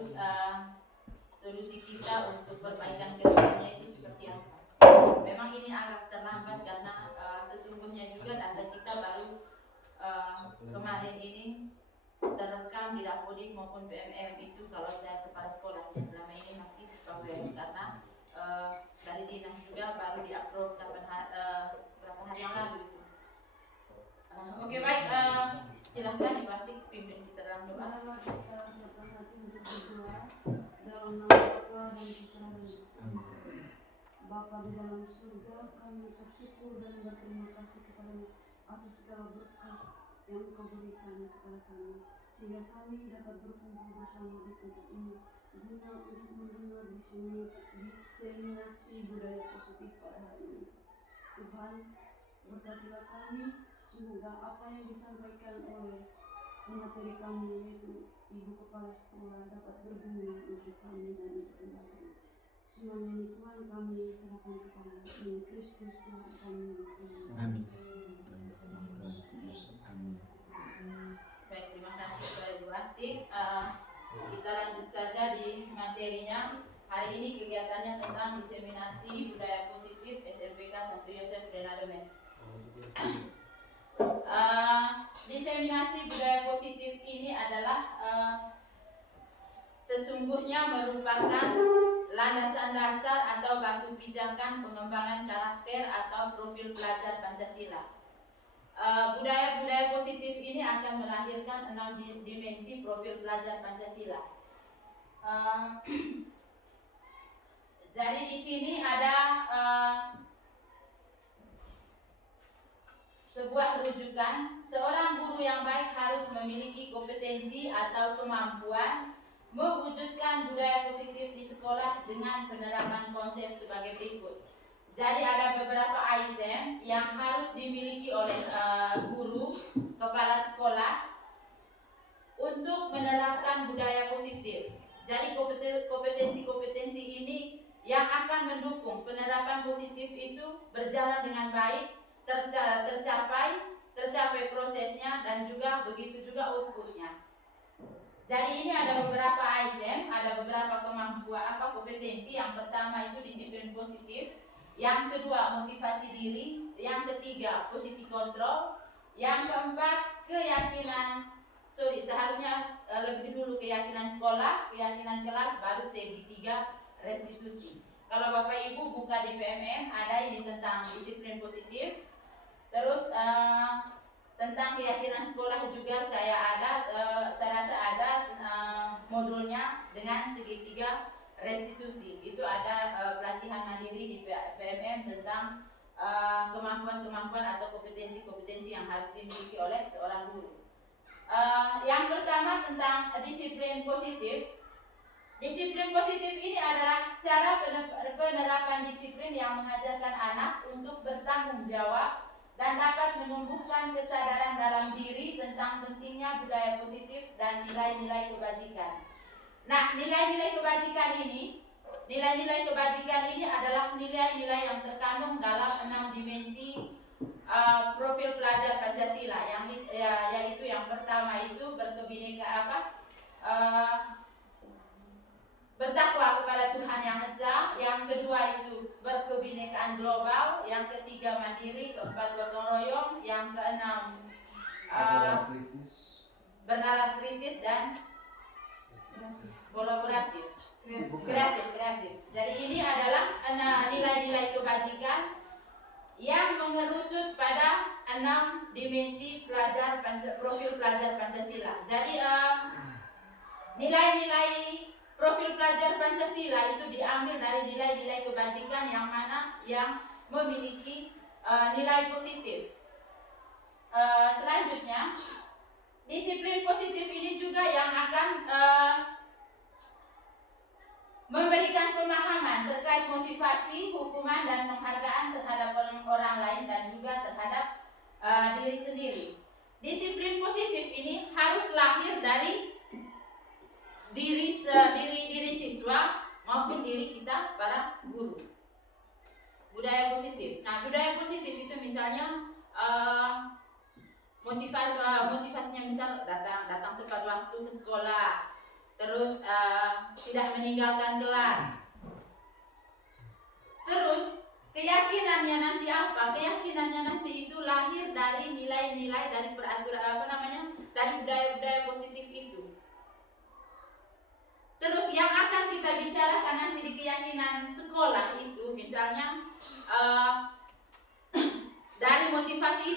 Terus solusi kita untuk perbaikan kedepannya itu seperti apa? Memang ini agak terlambat karena sesungguhnya juga data kita baru kemarin ini terekam di Dapodik maupun PMM. Itu kalau saya kepala sekolah, selama ini masih problem karena dari dinas juga baru di-approve berapa hari yang lalu. Oke, baik, silahkan Ibu Atik pimpin kita dalam doa. Kita siapkan hati untuk berdoa dalam nama Bapa dan Putra dan Roh Kudus. Bapa di dalam surga, kami ucap syukur dan berterima kasih kepada-Mu atas segala berkat yang Engkau berikan kepada kami, sehingga kami dapat berkumpul bersama di tempat ini guna untuk mendengar diseminasi budaya positif pada hari ini. Tuhan, berkatilah kami, semoga apa yang disampaikan oleh pemateri kami yaitu Ibu Kepala Sekolah dapat berguna untuk kami dan untuk tempat ini. Semuanya ini Tuhan kami serahkan kepada Kristus Tuhan kami. Amin. Baik, terima kasih kepada Ibu Atik. Kita lanjut saja di materinya. Hari ini kegiatannya tentang diseminasi budaya positif SLPK Santo Yosef Renado Mens. Diseminasi budaya positif ini adalah sesungguhnya merupakan landasan dasar atau batu pijakan pengembangan karakter atau profil pelajar Pancasila. Budaya-budaya positif ini akan melahirkan 6 dimensi profil pelajar Pancasila. Jadi di sini ada sebuah rujukan, seorang guru yang baik harus memiliki kompetensi atau kemampuan mewujudkan budaya positif di sekolah dengan penerapan konsep sebagai berikut. Jadi ada beberapa item yang harus dimiliki oleh guru, kepala sekolah untuk menerapkan budaya positif. Jadi kompetensi-kompetensi ini yang akan mendukung penerapan positif itu berjalan dengan baik, tercapai prosesnya, dan juga begitu juga outputnya. Jadi ini ada beberapa item, ada beberapa kemampuan kompetensi. Yang pertama itu disiplin positif, yang kedua motivasi diri, yang ketiga posisi kontrol, yang keempat keyakinan. Seharusnya lebih dulu keyakinan sekolah, keyakinan kelas, baru segitiga restitusi. Kalau Bapak Ibu buka di PMM ada ini tentang disiplin positif. Terus tentang keyakinan sekolah juga saya rasa ada modulnya dengan segitiga restitusi. Itu ada pelatihan mandiri di PMM tentang kemampuan-kemampuan atau kompetensi-kompetensi yang harus dimiliki oleh seorang guru. Yang pertama tentang disiplin positif. Disiplin positif ini adalah cara penerapan disiplin yang mengajarkan anak untuk bertanggung jawab dan dapat menumbuhkan kesadaran dalam diri tentang pentingnya budaya positif dan nilai-nilai kebajikan. Nah, nilai-nilai kebajikan ini adalah nilai-nilai yang terkandung dalam 6 dimensi profil pelajar Pancasila, yaitu yang pertama itu bertakwa kepada Tuhan Yang Esa, yang kedua itu berkebinekaan global, yang ketiga mandiri, keempat gotong royong, yang keenam bernalar kritis dan kolaboratif, kreatif. Jadi ini adalah nilai-nilai kebajikan yang mengerucut pada 6 dimensi profil pelajar Pancasila. Jadi nilai-nilai profil pelajar Pancasila itu diambil dari nilai-nilai kebajikan yang mana yang memiliki nilai positif. Selanjutnya, disiplin positif ini juga yang akan memberikan pemahaman terkait motivasi, hukuman, dan penghargaan terhadap orang lain dan juga terhadap diri sendiri. Disiplin positif ini harus lahir dari diri siswa maupun diri kita para guru. Budaya positif. Nah, budaya positif itu misalnya motivasinya misal datang tepat waktu ke sekolah, terus tidak meninggalkan kelas. Terus keyakinannya nanti apa? Keyakinannya nanti itu lahir dari nilai-nilai, dari peraturan dari budaya-budaya positif itu. Terus yang akan kita bicarakan nanti di keyakinan sekolah itu, misalnya dari motivasi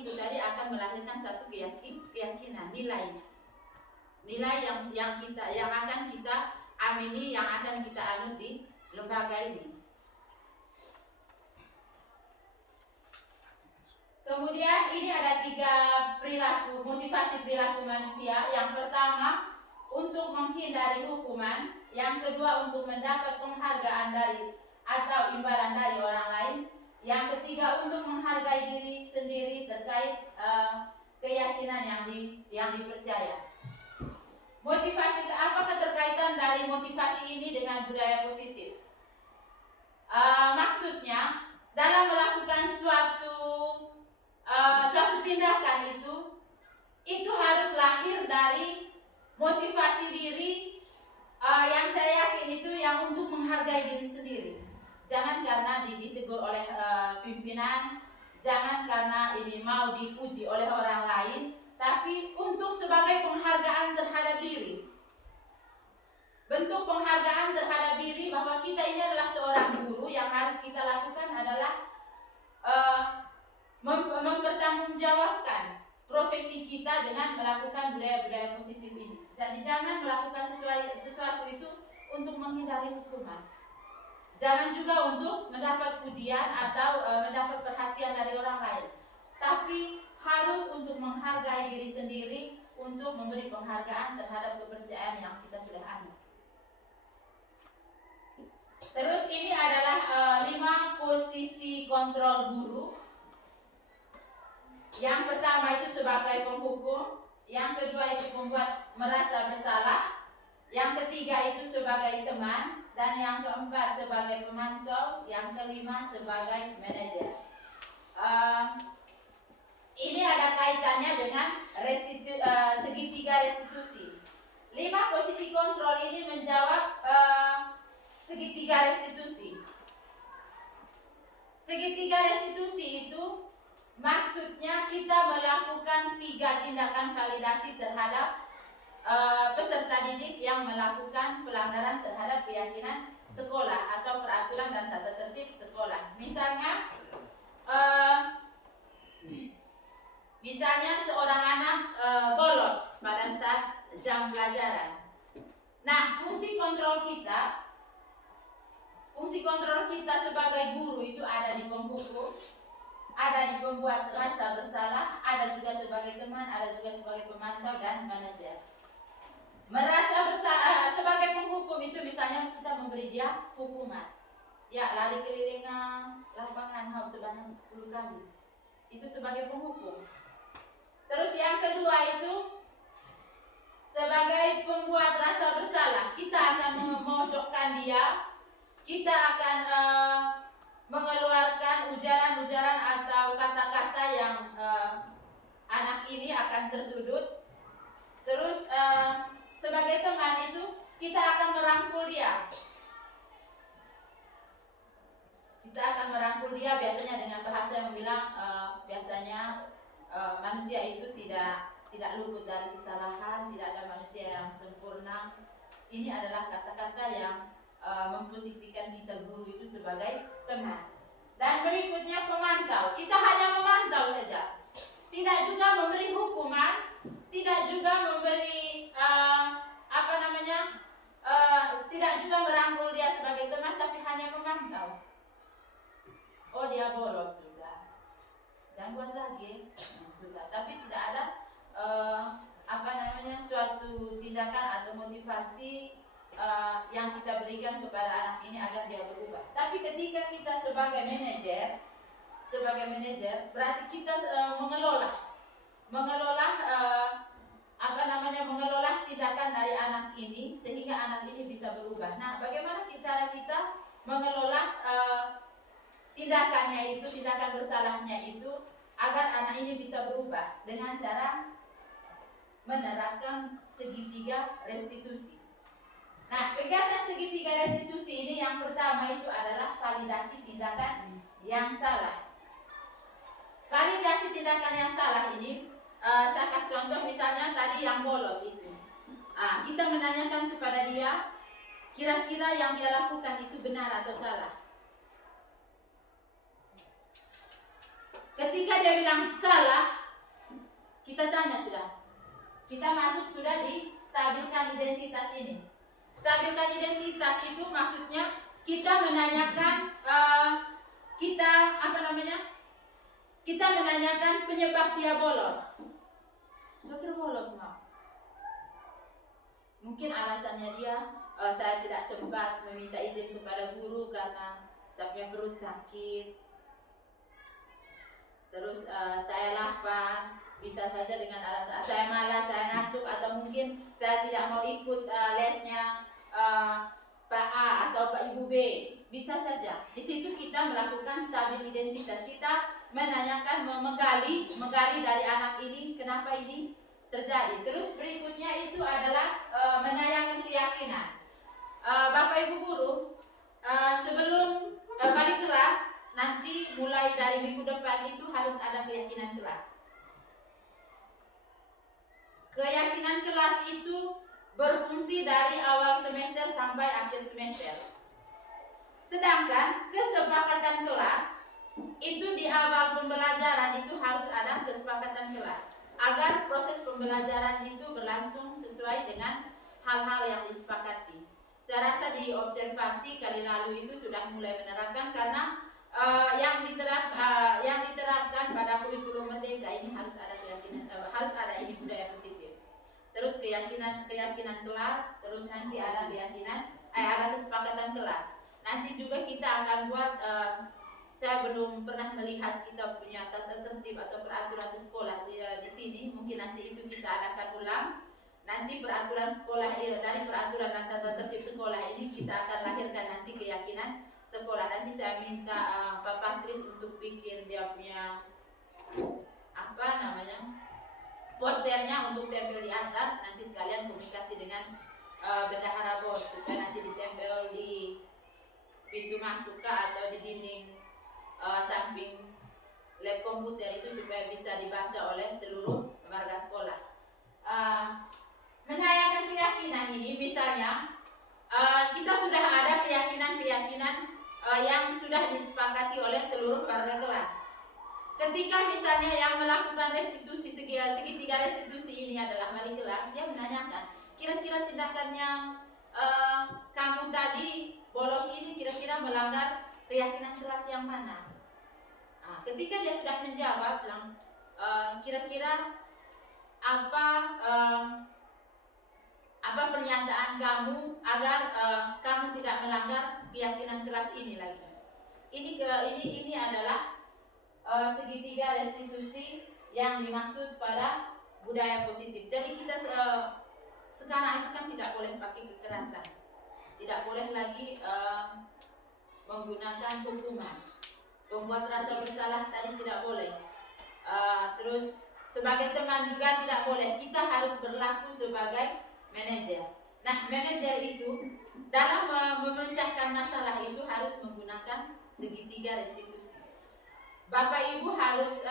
itu tadi akan melahirkan satu keyakinan, nilai yang akan kita amini, yang akan kita anut di lembaga ini. Kemudian ini ada 3 perilaku, motivasi perilaku manusia. Yang pertama, untuk menghindari hukuman. Yang kedua, untuk mendapat penghargaan dari atau imbalan dari orang lain. Yang ketiga, untuk menghargai diri sendiri terkait keyakinan yang dipercaya. Motivasi, apa keterkaitan dari motivasi ini dengan budaya positif? Maksudnya, dalam melakukan suatu tindakan itu harus lahir dari motivasi diri yang saya yakin itu yang untuk menghargai diri sendiri. Jangan karena ditegur oleh pimpinan, jangan karena ini mau dipuji oleh orang lain, tapi untuk sebagai penghargaan terhadap diri. Bentuk penghargaan terhadap diri bahwa kita ini adalah seorang guru, yang harus kita lakukan adalah mempertanggungjawabkan profesi kita dengan melakukan budaya-budaya positif ini. Jadi jangan melakukan sesuatu itu untuk menghindari hukuman. Jangan juga untuk mendapat pujian atau mendapat perhatian dari orang lain. Tapi harus untuk menghargai diri sendiri, untuk memberi penghargaan terhadap kepercayaan yang kita sudah anut. Terus ini adalah 5 posisi kontrol guru. Yang pertama itu sebagai penghukum, yang kedua itu membuat merasa bersalah, yang ketiga itu sebagai teman, dan yang keempat sebagai pemantau, yang kelima sebagai manajer. Ini ada kaitannya dengan segitiga restitusi. 5 posisi kontrol ini menjawab segitiga restitusi. Segitiga restitusi itu maksudnya kita melakukan 3 tindakan validasi terhadap peserta didik yang melakukan pelanggaran terhadap keyakinan sekolah atau peraturan dan tata tertib sekolah. Misalnya seorang anak bolos pada saat jam pelajaran. Nah, fungsi kontrol kita sebagai guru itu ada di penghukum, ada di pembuat rasa bersalah, ada juga sebagai teman, ada juga sebagai pemantau dan manajer. Merasa bersalah sebagai penghukum itu misalnya kita memberi dia hukuman. Ya, lari keliling lapangan sebanyak 10 kali. Itu sebagai penghukum. Terus yang kedua itu sebagai pembuat rasa bersalah, kita akan memojokkan dia, kita akan mengeluarkan ujaran-ujaran atau kata-kata yang anak ini akan tersudut. Terus sebagai teman itu kita akan merangkul dia. Kita akan merangkul dia biasanya dengan bahasa yang bilang biasanya manusia itu tidak luput dari kesalahan, tidak ada manusia yang sempurna. Ini adalah kata-kata yang memposisikan kita guru itu sebagai teman. Dan berikutnya pemantau. Kita hanya memantau saja, tidak juga memberi hukuman, tidak juga memberi tidak juga merangkul dia sebagai teman, tapi hanya memantau. Oh, dia bolos, sudah, jangan buat lagi, sudah. Tapi tidak ada suatu tindakan atau motivasi yang kita berikan kepada anak ini agar dia berubah. Tapi ketika kita sebagai manajer, berarti kita mengelola tindakan dari anak ini sehingga anak ini bisa berubah. Nah, bagaimana cara kita mengelola tindakannya itu, tindakan bersalahnya itu, agar anak ini bisa berubah? Dengan cara menerapkan segitiga restitusi. Nah, kegiatan segitiga restitusi ini yang pertama itu adalah validasi tindakan yang salah. Validasi tindakan yang salah ini, saya kasih contoh misalnya tadi yang bolos itu. Kita menanyakan kepada dia, kira-kira yang dia lakukan itu benar atau salah. Ketika dia bilang salah, kita tanya sudah. Kita masuk sudah di stabilkan identitas ini. Stabilkan identitas itu maksudnya kita menanyakan kita menanyakan penyebab dia bolos. Dokter bolos mau. Mungkin alasannya dia saya tidak sempat meminta izin kepada guru karena saya punya perut sakit. Terus saya lapar, bisa saja dengan alasan saya malas, saya ngantuk, atau mungkin saya tidak mau ikut lesnya Pak A atau Pak Ibu B. Bisa saja. Di situ kita melakukan stabil identitas. Kita menanyakan, menggali dari anak ini kenapa ini terjadi. Terus berikutnya itu adalah menanyakan keyakinan. Bapak Ibu guru, sebelum balik kelas, nanti mulai dari minggu depan itu harus ada keyakinan kelas. Keyakinan kelas itu berfungsi dari awal semester sampai akhir semester. Sedangkan kesepakatan kelas itu di awal pembelajaran itu harus ada kesepakatan kelas agar proses pembelajaran itu berlangsung sesuai dengan hal-hal yang disepakati. Saya rasa di observasi kali lalu itu sudah mulai menerapkan karena yang diterapkan pada kurikulum merdeka ini harus ada keyakinan, harus ada ini budaya positif. Terus keyakinan kelas, terus nanti ada ada kesepakatan kelas. Nanti juga kita akan buat saya belum pernah melihat kita punya tata tertib atau peraturan di sekolah di sini. Mungkin nanti itu kita adakan ulang. Nanti peraturan sekolah dari peraturan dan tata tertib sekolah ini kita akan lahirkan nanti keyakinan sekolah. Nanti saya minta Pak Patris untuk bikin dia punya posternya untuk tempel di atas. Nanti sekalian komunikasi dengan bendahara bos supaya nanti ditempel di pintu masuk atau di dinding samping lab komputer itu supaya bisa dibaca oleh seluruh warga sekolah. Menanyakan keyakinan ini misalnya kita sudah ada keyakinan-keyakinan yang sudah disepakati oleh seluruh warga kelas. Ketika misalnya yang melakukan restitusi segitiga restitusi ini adalah wali kelas, dia menanyakan kira-kira tindakan yang kamu tadi bolos ini kira-kira melanggar keyakinan kelas yang mana? Ketika dia sudah menjawab, kira-kira apa pernyataan kamu agar kamu tidak melanggar keyakinan kelas ini lagi? Ini adalah segitiga restitusi yang dimaksud pada budaya positif. Jadi kita sekarang itu kan tidak boleh pakai kekerasan, tidak boleh lagi menggunakan hukuman. Membuat rasa bersalah tadi tidak boleh. Terus sebagai teman juga tidak boleh. Kita harus berlaku sebagai manajer. Nah, manajer itu dalam memecahkan masalah itu harus menggunakan segitiga restitusi. Bapak Ibu harus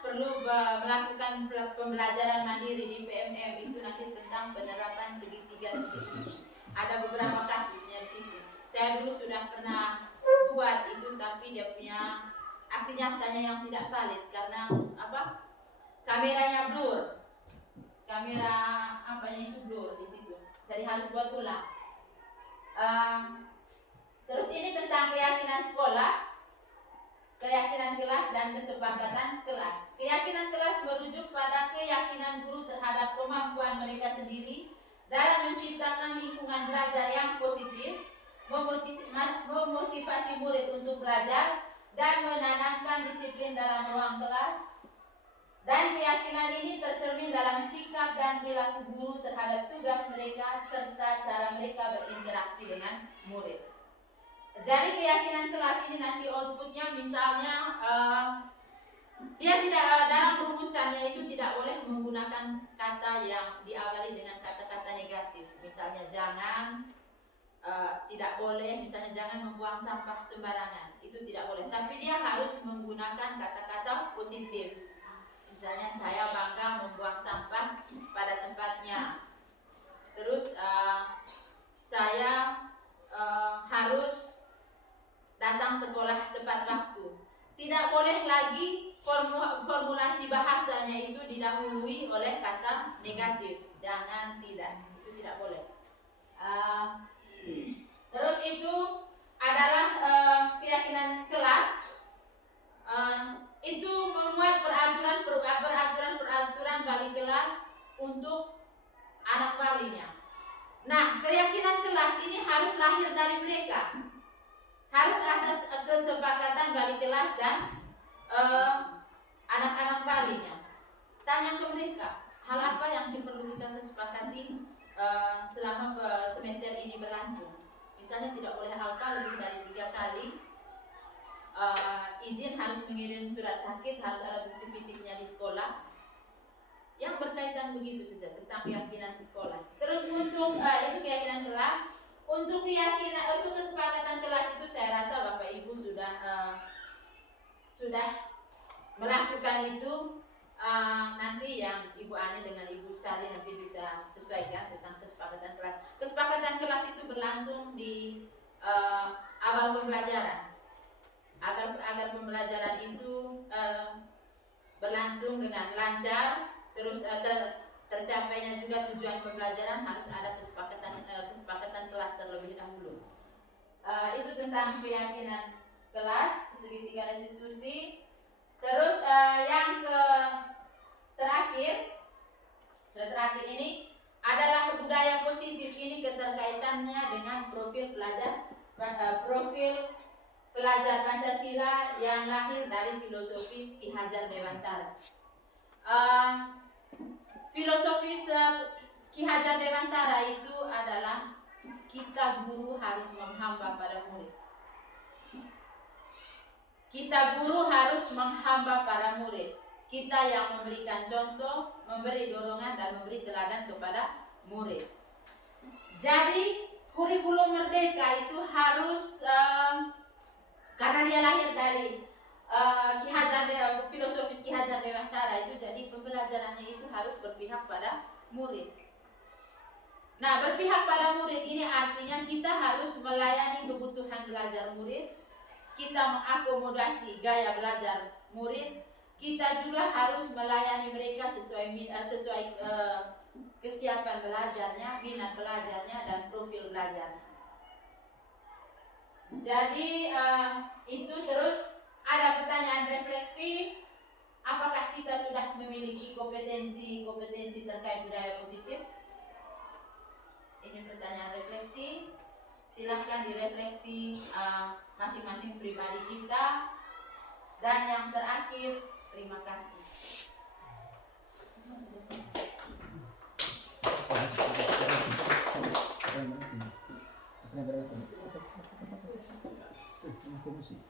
perlu melakukan pembelajaran mandiri di PMM itu nanti tentang penerapan segitiga restitusi. Ada beberapa kasusnya di situ. Saya dulu sudah pernah buat itu, tapi dia punya aksi nyatanya yang tidak valid karena kameranya blur, kamera itu blur di situ, jadi harus buat ulang. Terus ini tentang keyakinan sekolah, keyakinan kelas dan kesepakatan kelas. Keyakinan kelas merujuk pada keyakinan guru terhadap kemampuan mereka sendiri dalam menciptakan lingkungan belajar yang positif, memotivasi murid untuk belajar dan menanamkan disiplin dalam ruang kelas. Dan keyakinan ini tercermin dalam sikap dan perilaku guru terhadap tugas mereka serta cara mereka berinteraksi dengan murid. Jadi keyakinan kelas ini nanti outputnya misalnya Dia tidak dalam rumusannya itu tidak boleh menggunakan kata yang diawali dengan kata-kata negatif. Misalnya jangan, tidak boleh, misalnya jangan membuang sampah sembarangan. Itu tidak boleh. Tapi dia harus menggunakan kata-kata positif. Misalnya saya bangga membuang sampah pada tempatnya. Terus saya harus datang sekolah tepat waktu. Tidak boleh lagi formulasi bahasanya itu didahului oleh kata negatif. Jangan, tidak, itu tidak boleh. Terus itu adalah keyakinan kelas. Itu memuat peraturan wali kelas untuk anak walinya. Nah, keyakinan kelas ini harus lahir dari mereka, harus atas kesepakatan wali kelas dan anak-anak walinya. Tanya ke mereka, hal apa yang perlu kita kesepakati selama semester ini berlangsung. Misalnya tidak boleh alfa lebih dari 3 kali, izin harus mengirim surat sakit, harus ada bukti fisiknya di sekolah. Yang berkaitan begitu saja tentang keyakinan sekolah. Terus untuk itu keyakinan kelas. Untuk kesepakatan kelas itu saya rasa Bapak Ibu sudah melakukan itu. Nanti yang Ibu Ani dengan Ibu Sari nanti bisa sesuaikan tentang kesepakatan kelas. Kesepakatan kelas itu berlangsung di awal pembelajaran. Agar pembelajaran itu berlangsung dengan lancar, terus tercapainya juga tujuan pembelajaran, harus ada kesepakatan kelas terlebih dahulu. Itu tentang keyakinan kelas, segitiga restitusi. Terus yang terakhir ini adalah budaya positif. Ini keterkaitannya dengan profil pelajar Pancasila yang lahir dari filosofis Ki Hajar Dewantara. Filosofis Ki Hajar Dewantara itu adalah kita guru harus menghamba pada murid. Kita guru harus menghamba para murid. Kita yang memberikan contoh, memberi dorongan dan memberi teladan kepada murid. Jadi kurikulum merdeka itu harus karena dia lahir dari filosofis Ki Hajar Dewantara itu, jadi pembelajarannya itu harus berpihak pada murid. Nah, berpihak pada murid ini artinya kita harus melayani kebutuhan belajar murid. Kita mengakomodasi gaya belajar murid. Kita juga harus melayani mereka sesuai kesiapan belajarnya, minat belajarnya, dan profil belajarnya. Jadi itu. Terus ada pertanyaan refleksi. Apakah kita sudah memiliki kompetensi terkait budaya positif? Ini pertanyaan refleksi. Silahkan direfleksi masing-masing pribadi kita. Dan yang terakhir, terima kasih. Terima kasih.